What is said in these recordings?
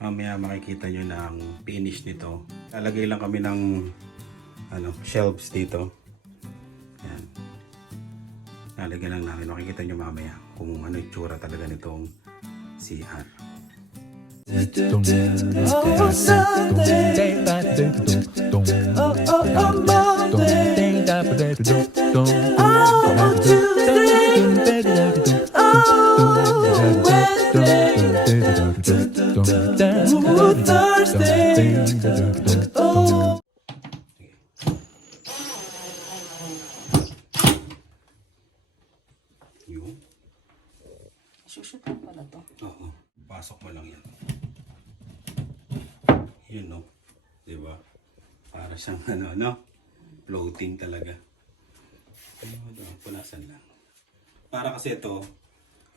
Mamaya makikita nyo na ang finish nito. Lalagay lang kami ng shelves dito. Yan. Lalagyan lang namin. Makikita nyo mamaya kung ano yung tsura talaga nitong CR. Susutan pala to. Oo. Pasok mo lang yan. Yun, no? Diba? Para siyang floating talaga. Punasan lang. Para kasi ito,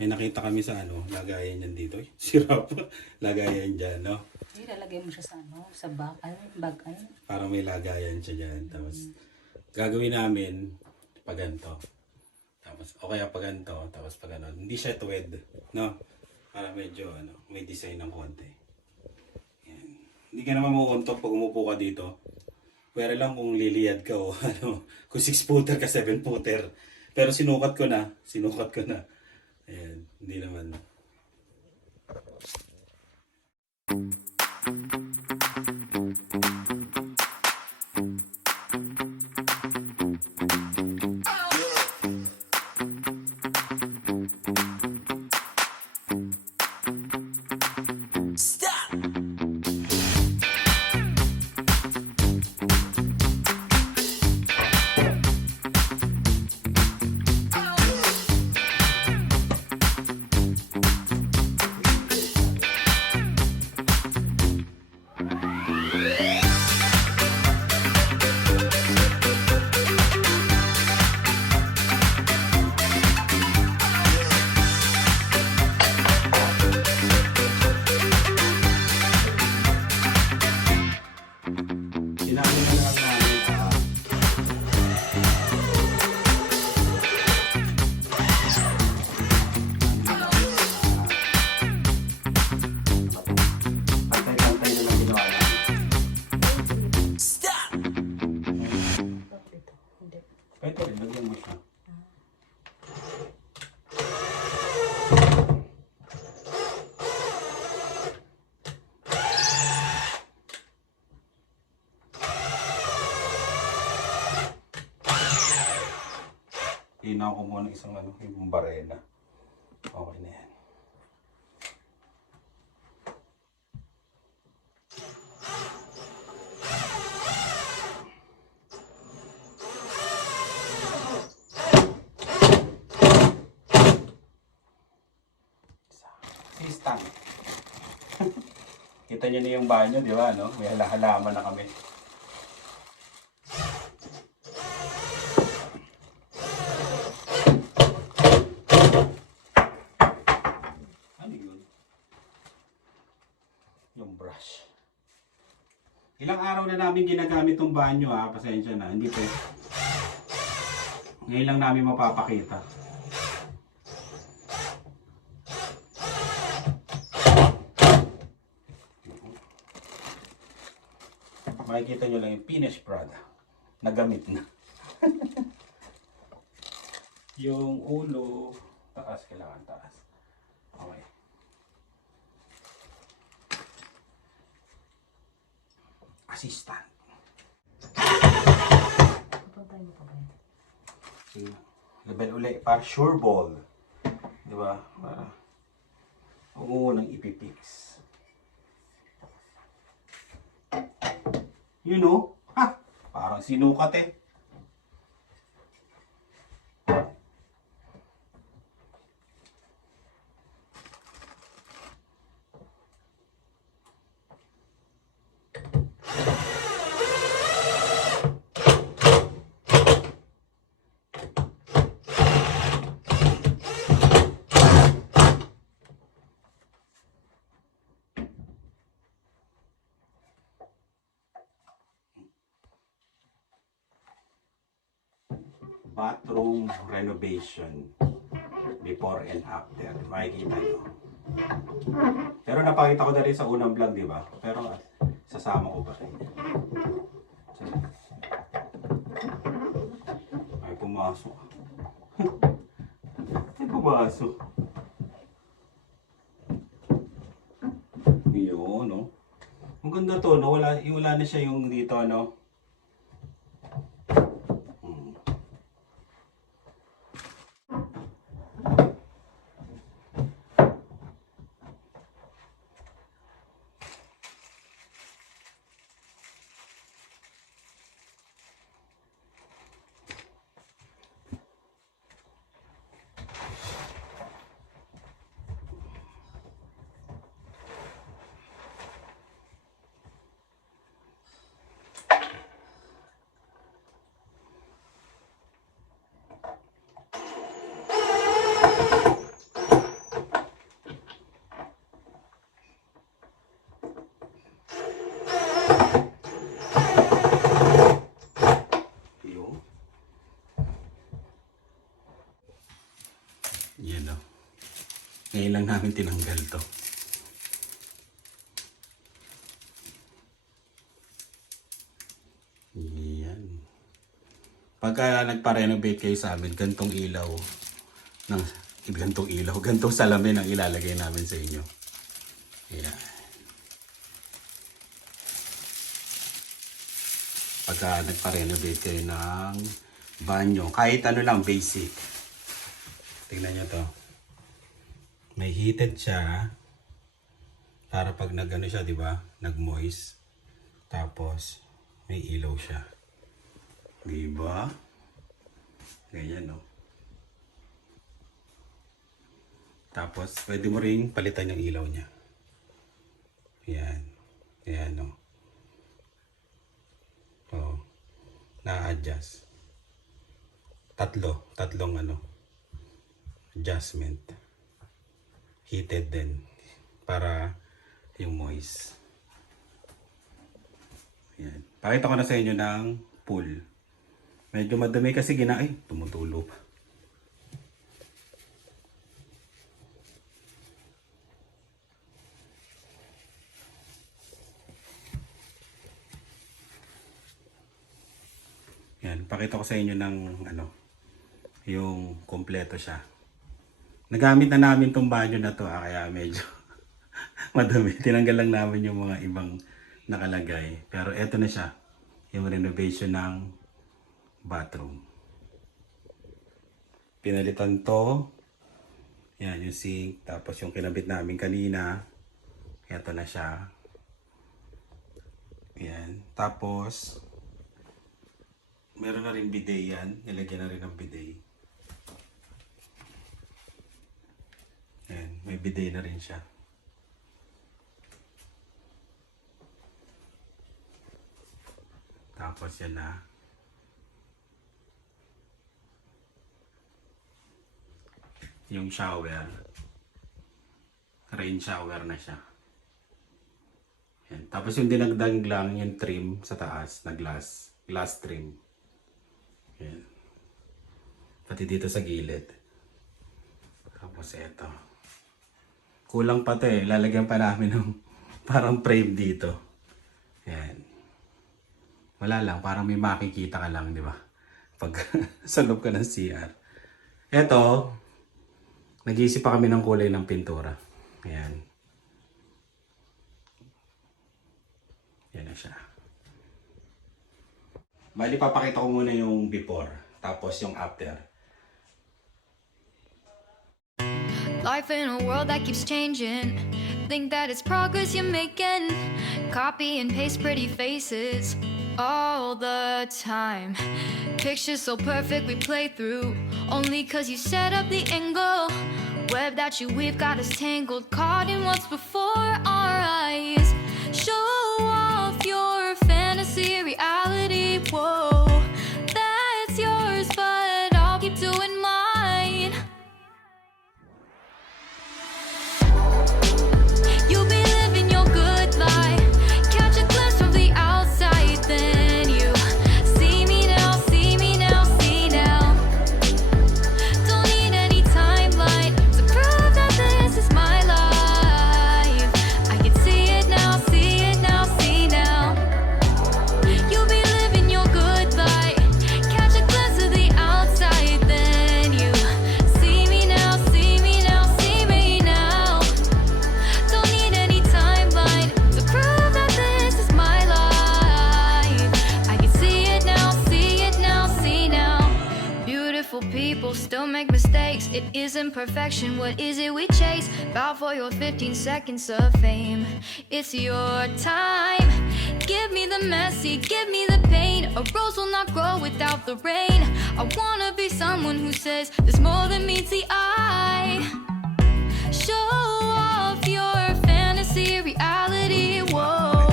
may nakita kami sa lagayan yan dito. Sira pa. Lagayan dyan, no? Ilalagay mo siya sa sa bag. Parang may lagayan siya dyan. Tapos, gagawin namin pag ganito. Tapos, o kaya pag ganito. Tapos pag hindi siya tuwed, no? Para medyo, may design ng konti. Yan. Hindi ka naman mauuntok pag umupo ka dito. Pwera lang kung liliyad ka o kung 6-footer ka, 7-footer. Pero sinukat ko na. Ayan, hindi naman. Pwede rin, lagyan mo siya. Hinaw ko muna isang yung barena. Okay na yan. Assistant. Kita nyo na yung banyo, di ba? No? May halaman na kami. Ano yun? Yung brush. Ilang araw na namin ginagamit tong banyo ha. Pasensya na. Hindi po. Ngayon lang namin mapapakita. Makikita nyo lang yung finished product. Nagamit na. Yung ulo, taas, kailangan taas. Okay. Assistant. Sige. Level uli. Para sure ball. Diba? Para huwag mo nang ipipix. You know? Ha! Parang sinukat eh. Bathroom renovation before and after. Makikita nyo. Pero napakita ko na rin sa unang vlog, di ba? Pero sasama ko pa rin. Ay, pumasok. Ay, pumasok. Yun, no? Ang ganda to, no? Wala na siya yung dito, ano? Yun. Yan, no? Ngayon lang namin tinanggal to. Yan. Pagka nagpa-renovate kayo sa amin, gantong ilaw, gantong salamin ang ilalagay namin sa inyo. Yan. Pagka nagpa-renovate kayo ng banyo, kahit ano lang, basic. Tingnan nyo to. May heated siya para pag nag-ano siya, di ba? Nag-moist. Tapos may ilaw siya. Di ba? Ganyan, no? Tapos pwede mo ring palitan yung ilaw niya. Yan. Yan, no? Oh. Na-adjust. Tatlong ano. Adjustment. Heated din para yung moist. Yan. Pakita ko na sa inyo ng pool. Medyo madumi kasi ay, tumutulo pa. Yan, pakita ko sa inyo ng ano, yung kompleto siya. Nagamit na namin tong banyo na to, kaya medyo madumi. Tinanggal lang namin yung mga ibang nakalagay. Pero eto na siya, yung renovation ng bathroom. Pinalitan to. Yan, yung sink. Tapos yung kinabit namin kanina. Eto na siya. Yan. Tapos, meron na rin bidet yan. Nilagyan na rin ng bidet. Yan, may bidet na rin siya. Tapos yan na. Yung shower. Rain shower na siya. Yan. Tapos yung dinagdag lang yung trim sa taas na glass. Glass trim. Yan. Pati dito sa gilid. Tapos eto. Kulang pa to eh. Lalagyan pa namin ng parang frame dito. Yan. Wala lang. Parang may makikita ka lang, di ba? Pag sa loob ka ng CR. Eto. Nag-iisip pa kami ng kulay ng pintura. Yan. Yan na siya. Bali, papakita ko muna yung before. Tapos yung after. Life in a world that keeps changing. Think that it's progress you're making. Copy and paste pretty faces all the time. Pictures so perfect we play through. Only cause you set up the angle. Web that you weave got us tangled. Caught in what's before our eyes. Show off your fantasy reality. Whoa, that's yours, but I'll keep doing mine. You'll be living your good life. Catch a glimpse from the outside, then you see me now, see me now, see now. Don't need any timeline to prove that this is my life. make mistakes. It isn't perfection. What is it we chase? Bow for your 15 seconds of fame. It's your time. Give me the messy, give me the pain. A rose will not grow without the rain. I wanna be someone who says there's more than meets the eye. Show off your fantasy, reality. Whoa,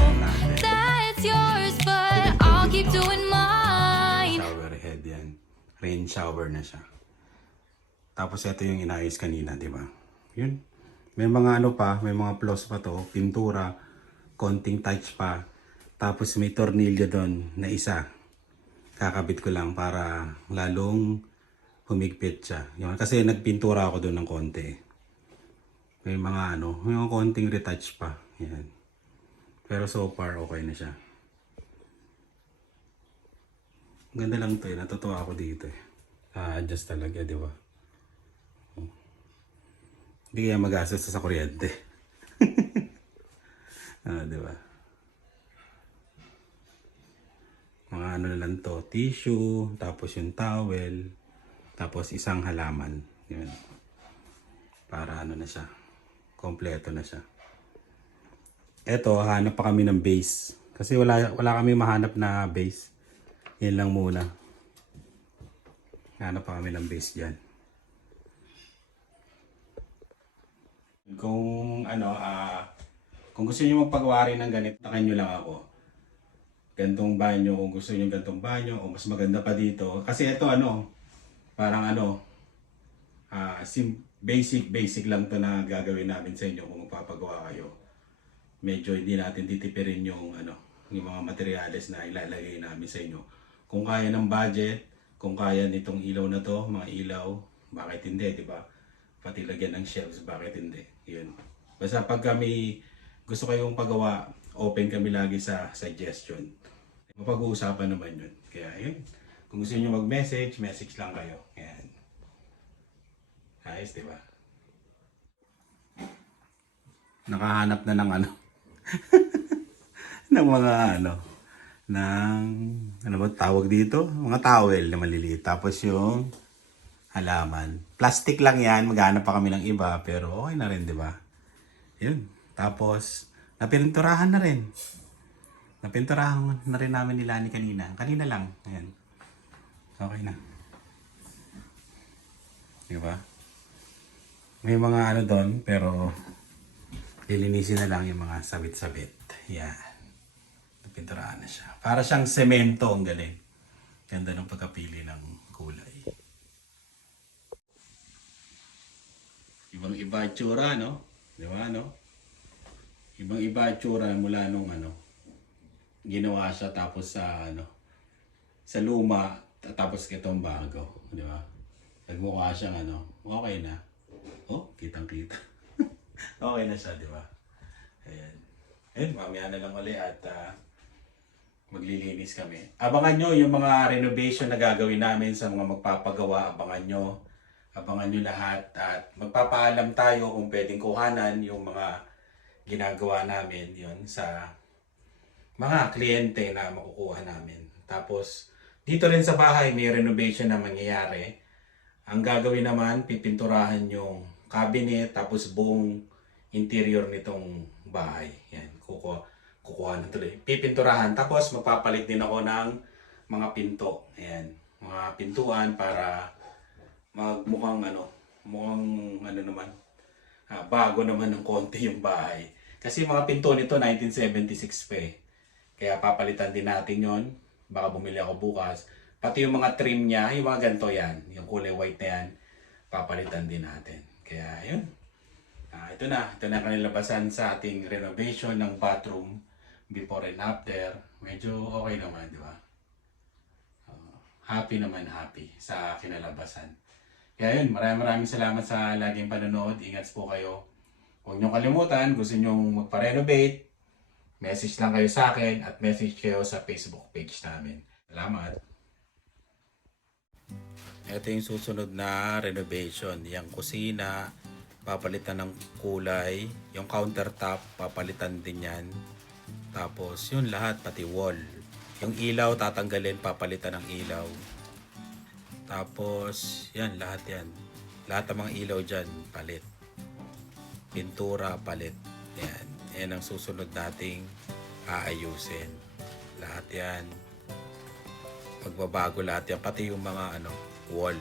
that's yours, but I'll keep doing mine. Shower head yan. Rain shower na siya. Tapos ito yung inayos kanina, di ba? Yun. May mga ano pa, may mga flaws pa to. Pintura, konting touch pa. Tapos may tornilyo doon na isa. Kakabit ko lang para lalong humigpit siya. Yun. Kasi nagpintura ako doon ng konti. May mga ano, may mga konting retouch pa. Yan. Pero so far, okay na siya. Ganda lang to eh. Natutuwa ako dito eh. Adjust talaga, di ba? Hindi kaya mag-assist sa kuryente. Di ba? Mga ano na lang to, tissue, tapos yung towel, tapos isang halaman. Yun. Para ano na siya. Kompleto na siya. Eto, hanap pa kami ng base. Kasi wala kami mahanap na base. Yan lang muna. Hanap pa kami ng base dyan. Kung ano, kung gusto niyo magpagawa rin ng ganito, takan nyo lang ako. Gantong banyo, kung gusto niyo gantong banyo, o mas maganda pa dito. Kasi ito ano, parang ano, basic lang to na gagawin namin sa inyo kung magpapagawa kayo. Medyo hindi natin titipirin yung ano, yung mga materyales na ilalagay namin sa inyo. Kung kaya ng budget, kung kaya nitong ilaw na to, mga ilaw, bakit hindi, di ba? Pati lagyan ng shelves, bakit hindi? Yun. Basta pag kami gusto kayong pagawa, open kami lagi sa suggestion. Mapag-uusapan naman yun. Kaya yun. Kung gusto niyo mag-message, message lang kayo. Yan. Ayos, di ba? Nakahanap na ng ano. ng mga ano. Ng, ano ba tawag dito? Mga towel na maliliit. Tapos yung halaman. Plastic lang yan. Maghanap pa kami ng iba. Pero okay na rin, di ba? Yun. Tapos, napinturahan na rin. Napinturahan na rin namin nila ni kanina. Kanina lang. Ayan. Okay na. Di ba? May mga ano doon, pero lilinisin na lang yung mga sabit-sabit. Yan. Napinturahan na siya. Para siyang semento ang galing. Ganda ng pagkapili ng kulay. Ibang iba itsura, no? Di ba, no? Ibang iba itsura mula nung ano, ginawa siya tapos sa ano, sa luma, tapos itong bago. Di ba? Nagmukha siyang ano, okay na. Oh, kitang-kita. Okay na siya, di ba? Ayan. Ayun, mamaya na lang ulit at maglilinis kami. Abangan nyo yung mga renovation na gagawin namin sa mga magpapagawa. Abangan nyo. Abangan nyo lahat. At magpapaalam tayo kung pwedeng kuhanan yung mga ginagawa namin yun sa mga kliyente na makukuha namin. Tapos, dito rin sa bahay may renovation na mangyayari. Ang gagawin naman, pipinturahan yung cabinet, tapos buong interior nitong bahay. Yan, kukuha na tuloy. Pipinturahan, tapos magpapalit din ako ng mga pinto. Ayan, mga pintuan para mukhang ano naman, bago naman ng konti yung bahay. Kasi mga pinto nito 1976 pa eh. Kaya papalitan din natin yon. Baka bumili ako bukas. Pati yung mga trim niya, yung mga ganito yan, yung kulay white na yan, papalitan din natin. Kaya yun. Ito na ang kanilabasan sa ating renovation ng bathroom before and after. Medyo okay naman, di ba? Happy sa kinalabasan. Kaya yun, maraming salamat sa laging panonood. Ingat po kayo. Huwag niyong kalimutan, gusto niyong magpa-renovate, message lang kayo sa akin at message kayo sa Facebook page namin. Salamat! Ito yung susunod na renovation. Yung kusina, papalitan ng kulay. Yung countertop, papalitan din yan. Tapos yun lahat, pati wall. Yung ilaw, tatanggalin, papalitan ng ilaw. Tapos, yan, lahat yan. Lahat ng mga ilaw dyan, palit. Pintura, palit. Yan. Yan ang susunod nating aayusin. Lahat yan. Magbabago lahat yan. Pati yung mga wall.